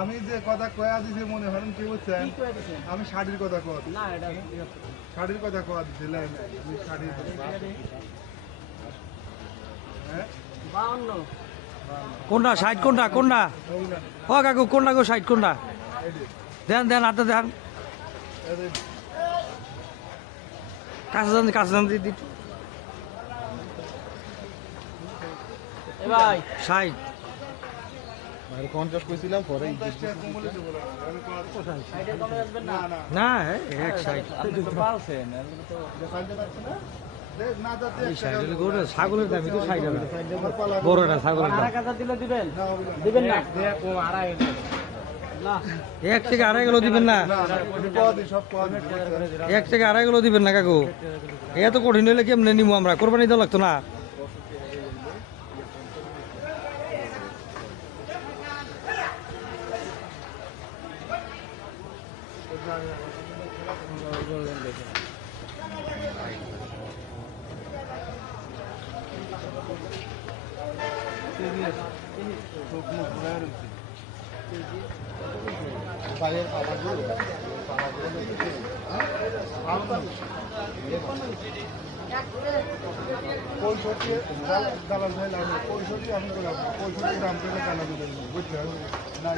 আমি যে কথা কয়া দিছি মনে হরেন কি বুঝছেন, আমি শাড়ির কথা কয়া দিছি। শাড়ির কথা কয়া দিছি, শাড়ির কোনটা সাইড কোনটা কোনটা ও কাকু কোনটা গো সাইড কোনটা দেন দেন হাতে দেন কাছে যান দিদি সাইড 50 কইছিলাম পরে না এক সাইড ছাগলের দামি তো সাইড বড় না ছাগলের দাম এক থেকে 2.5 কিলো দিবেন না 1 থেকে 2.5 কিলো দিবেন না কাকু এত কঠিন হলে কেমনে নিবো আমরা কোরবানি দেওয়া লাগতো না পঁয়ষট্টি দালাল ভাই লাগবে, 65 আমি করলাম, 65 দাম করে দালাল দিবেন বুঝছেন না।